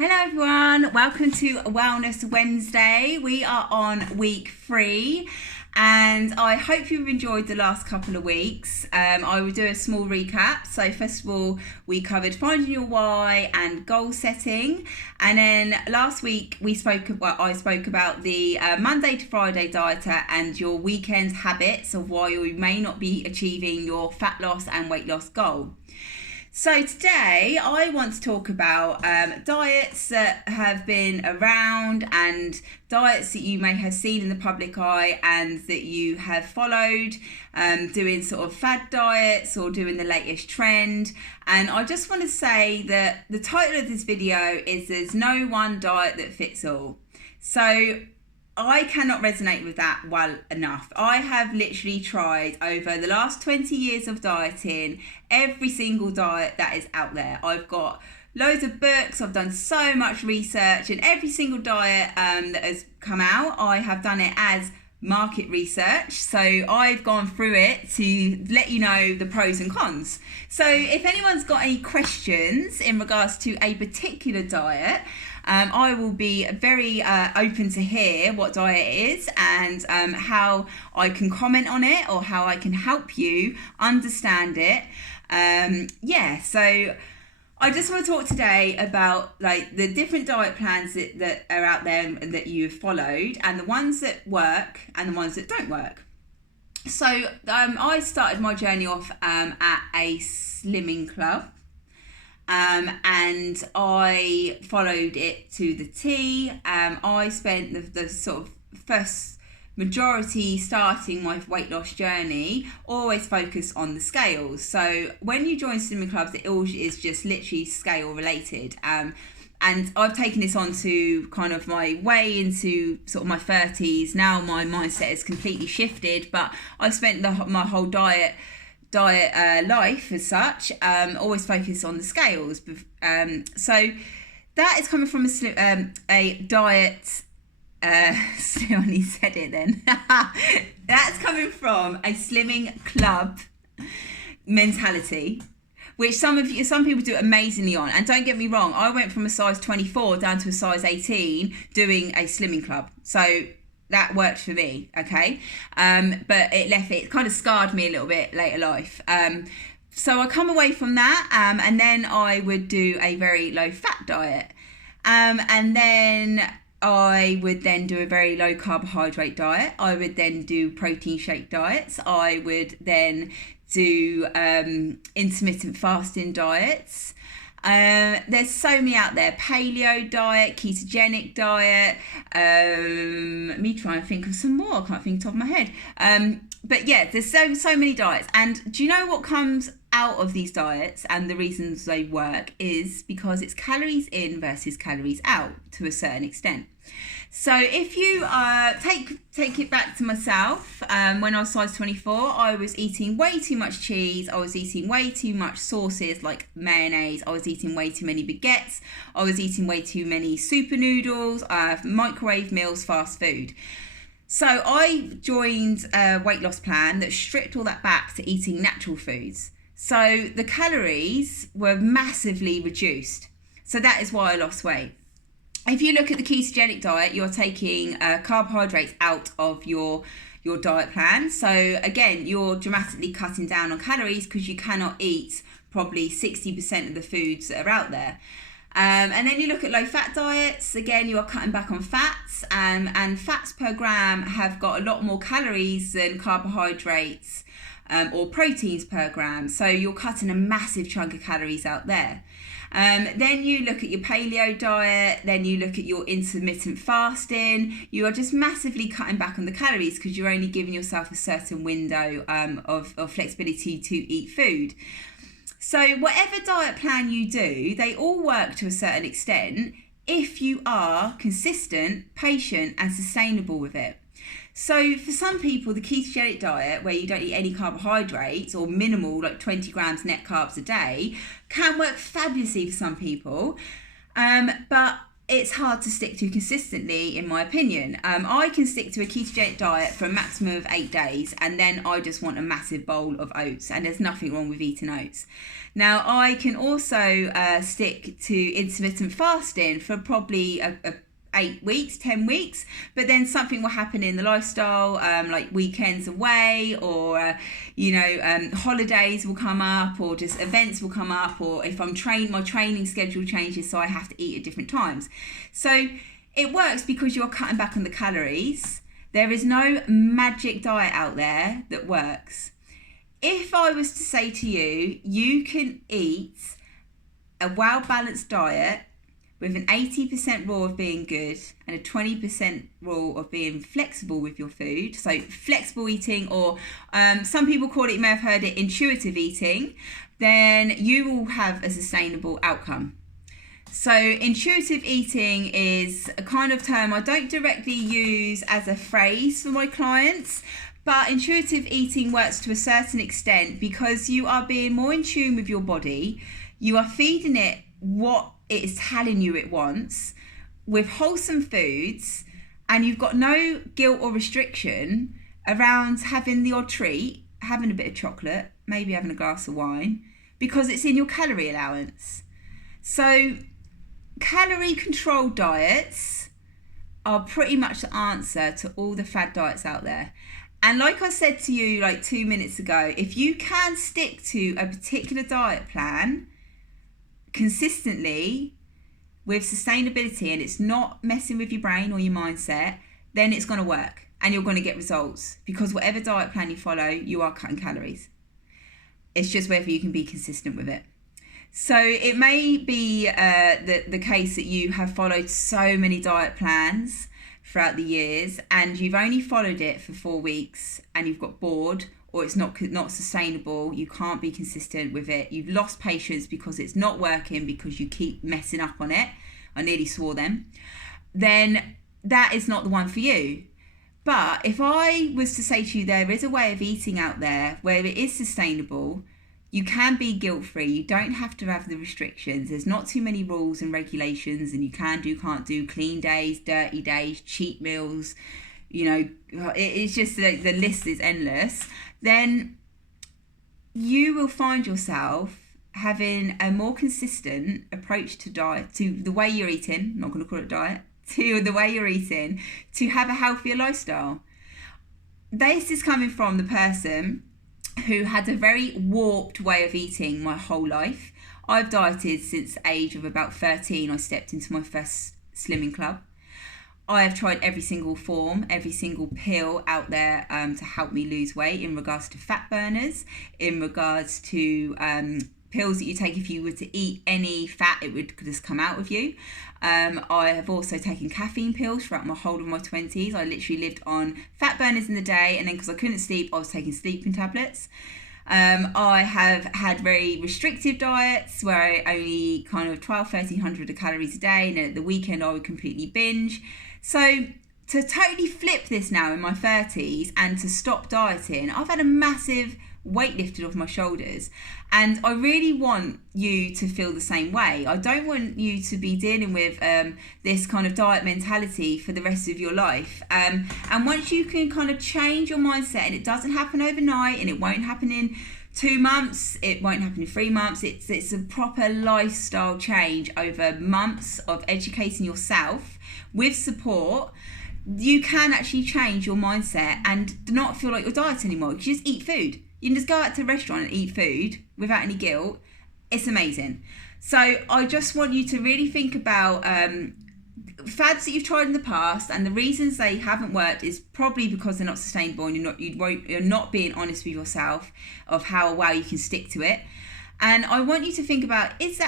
Hello everyone, welcome to Wellness Wednesday. We are on week 3 and I hope you've enjoyed the last couple of weeks. I will do a small recap. So first of all, we covered finding your why and goal setting, and then last week I spoke about the Monday to Friday dieter and your weekend habits of why you may not be achieving your fat loss and weight loss goal. So today I want to talk about diets that have been around and diets that you may have seen in the public eye and that you have followed, doing sort of fad diets or doing the latest trend. And I just want to say that the title of this video is "There's no one diet that fits all." So I cannot resonate with that well enough. I have literally tried over the last 20 years of dieting every single diet that is out there. I've got loads of books, I've done so much research, and every single diet that has come out, I have done it as market research. So I've gone through it to let you know the pros and cons. So if anyone's got any questions in regards to a particular diet, I will be very open to hear what diet it is and how I can comment on it or how I can help you understand it. So I just want to talk today about like the different diet plans that are out there and that you've followed, and the ones that work and the ones that don't work. So I started my journey off at a slimming club. And I followed it to the T. I spent the sort of first majority starting my weight loss journey always focused on the scales. So when you join slimming clubs, it all is just literally scale related. And I've taken this on to kind of my way into sort of my 30s. Now my mindset has completely shifted, but I've spent my whole diet life as such, always focus on the scales. So that is coming from a diet. I only said it then. That's coming from a slimming club mentality, which some people do amazingly on. And don't get me wrong, I went from a size 24 down to a size 18 doing a slimming club. So that worked for me, okay? But it kind of scarred me a little bit later life. So I come away from that, and then I would do a very low fat diet. And then I would then do a very low carbohydrate diet. I would then do protein shake diets. I would then do intermittent fasting diets. There's so many out there: paleo diet, ketogenic diet. Me try and think of some more. I can't think off the top of my head. But yeah, there's so many diets. And do you know what comes out of these diets and the reasons they work is because it's calories in versus calories out to a certain extent. So if you take it back to myself, when I was size 24, I was eating way too much cheese. I was eating way too much sauces like mayonnaise. I was eating way too many baguettes. I was eating way too many super noodles, microwave meals, fast food. So I joined a weight loss plan that stripped all that back to eating natural foods. So the calories were massively reduced. So that is why I lost weight. If you look at the ketogenic diet, you're taking carbohydrates out of your diet plan. So again, you're dramatically cutting down on calories because you cannot eat probably 60% of the foods that are out there. And then you look at low fat diets. Again, you are cutting back on fats, and fats per gram have got a lot more calories than carbohydrates or proteins per gram. So you're cutting a massive chunk of calories out there. Then you look at your paleo diet, then you look at your intermittent fasting. You are just massively cutting back on the calories because you're only giving yourself a certain window of flexibility to eat food. So whatever diet plan you do, they all work to a certain extent if you are consistent, patient, and sustainable with it. So for some people, the ketogenic diet, where you don't eat any carbohydrates or minimal, like 20 grams net carbs a day, can work fabulously for some people. But it's hard to stick to consistently, in my opinion. I can stick to a ketogenic diet for a maximum of 8 days, and then I just want a massive bowl of oats, and there's nothing wrong with eating oats. Now, I can also stick to intermittent fasting for probably 8 weeks, 10 weeks, but then something will happen in the lifestyle, like weekends away, or holidays will come up, or just events will come up, or if I'm trained, my training schedule changes, so I have to eat at different times. So it works because you're cutting back on the calories. There is no magic diet out there that works. If I was to say to you, you can eat a well-balanced diet with an 80% rule of being good and a 20% rule of being flexible with your food. So flexible eating, or some people call it, you may have heard it, intuitive eating, then you will have a sustainable outcome. So intuitive eating is a kind of term I don't directly use as a phrase for my clients, but intuitive eating works to a certain extent because you are being more in tune with your body. You are feeding it what it is telling you it wants with wholesome foods, and you've got no guilt or restriction around having the odd treat, having a bit of chocolate, maybe having a glass of wine, because it's in your calorie allowance. So calorie controlled diets are pretty much the answer to all the fad diets out there. And like I said to you like 2 minutes ago, if you can stick to a particular diet plan consistently with sustainability, and it's not messing with your brain or your mindset, then it's going to work and you're going to get results, because whatever diet plan you follow, you are cutting calories. It's just whether you can be consistent with it. So it may be the case that you have followed so many diet plans throughout the years and you've only followed it for 4 weeks and you've got bored, or it's not sustainable, you can't be consistent with it, you've lost patience because it's not working, because you keep messing up on it, I nearly swore then that is not the one for you. But if I was to say to you, there is a way of eating out there where it is sustainable, you can be guilt-free, you don't have to have the restrictions, there's not too many rules and regulations, and you can do, can't do, clean days, dirty days, cheat meals, it's just the list is endless, then you will find yourself having a more consistent approach to diet, to the way you're eating, I'm not going to call it diet, to the way you're eating, to have a healthier lifestyle. This is coming from the person who had a very warped way of eating my whole life. I've dieted since the age of about 13. I stepped into my first slimming club. I have tried every single form, every single pill out there to help me lose weight, in regards to fat burners, in regards to pills that you take if you were to eat any fat, it would just come out of you. I have also taken caffeine pills throughout my whole of my 20s. I literally lived on fat burners in the day, and then because I couldn't sleep, I was taking sleeping tablets. I have had very restrictive diets where I only kind of 1,200-1,300 calories a day, and then at the weekend I would completely binge. So to totally flip this now in my 30s and to stop dieting, I've had a massive weight lifted off my shoulders, and I really want you to feel the same way. I don't want you to be dealing with this kind of diet mentality for the rest of your life, and once you can kind of change your mindset, and it doesn't happen overnight, and it won't happen in 2 months, it won't happen in 3 months, it's a proper lifestyle change over months of educating yourself with support. You can actually change your mindset and not feel like you're dieting anymore, because you just eat food. You can just go out to a restaurant and eat food without any guilt. It's amazing. So I just want you to really think about fads that you've tried in the past, and the reasons they haven't worked is probably because they're not sustainable, and you're not being honest with yourself of how well you can stick to it. And I want you to think about, is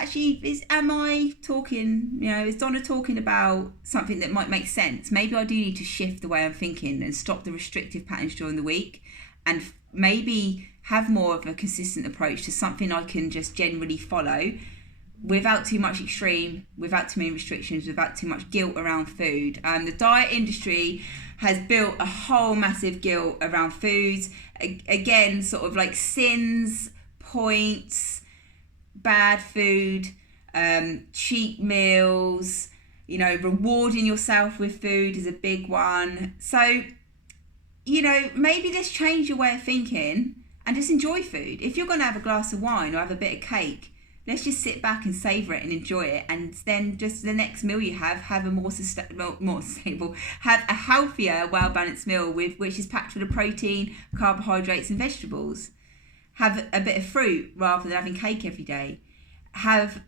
Donna talking about something that might make sense? Maybe I do need to shift the way I'm thinking and stop the restrictive patterns during the week, and maybe have more of a consistent approach to something I can just generally follow without too much extreme, without too many restrictions, without too much guilt around food. The diet industry has built a whole massive guilt around foods. Again, sort of like sins, points, bad food, cheat meals, rewarding yourself with food is a big one. So, maybe just change your way of thinking and just enjoy food. If you're going to have a glass of wine or have a bit of cake, let's just sit back and savour it and enjoy it. And then just the next meal you have a more sustainable, have a healthier, well-balanced meal which is packed with protein, carbohydrates and vegetables. Have a bit of fruit rather than having cake every day. Have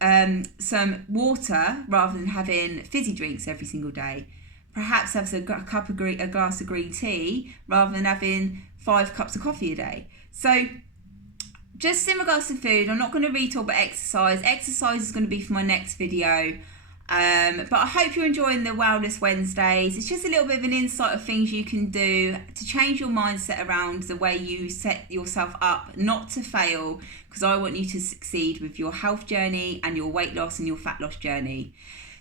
some water rather than having fizzy drinks every single day. Perhaps have a glass of green tea rather than having 5 cups of coffee a day. So just in regards to food, I'm not going to re-talk about exercise. Exercise is going to be for my next video. But I hope you're enjoying the Wellness Wednesdays. It's just a little bit of an insight of things you can do to change your mindset around the way you set yourself up not to fail, because I want you to succeed with your health journey and your weight loss and your fat loss journey.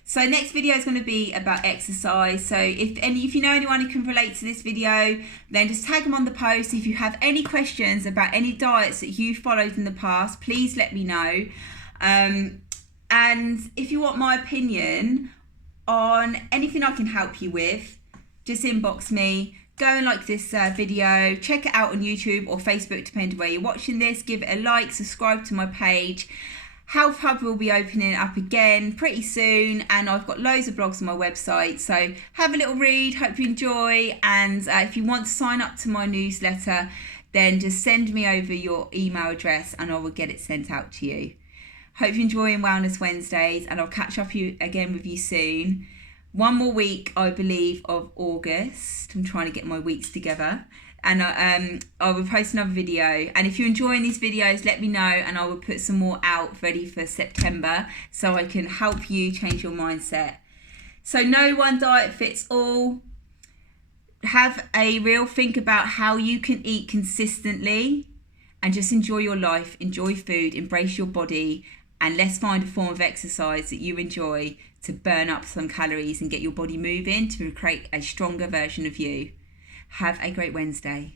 So next video is going to be about exercise. So if you know anyone who can relate to this video, then just tag them on the post. If you have any questions about any diets that you've followed in the past, please let me know. And if you want my opinion on anything I can help you with, just inbox me. Go and like this video. Check it out on YouTube or Facebook, depending where you're watching this. Give it a like, subscribe to my page. Health Hub will be opening up again pretty soon, and I've got loads of blogs on my website. So have a little read, hope you enjoy. And if you want to sign up to my newsletter, then just send me over your email address and I will get it sent out to you. Hope you're enjoying Wellness Wednesdays, and I'll catch up again with you soon. One more week, I believe, of August. I'm trying to get my weeks together. And I will post another video. And if you're enjoying these videos, let me know, and I will put some more out ready for September so I can help you change your mindset. So no one diet fits all. Have a real think about how you can eat consistently and just enjoy your life, enjoy food, embrace your body. And let's find a form of exercise that you enjoy to burn up some calories and get your body moving to create a stronger version of you. Have a great Wednesday.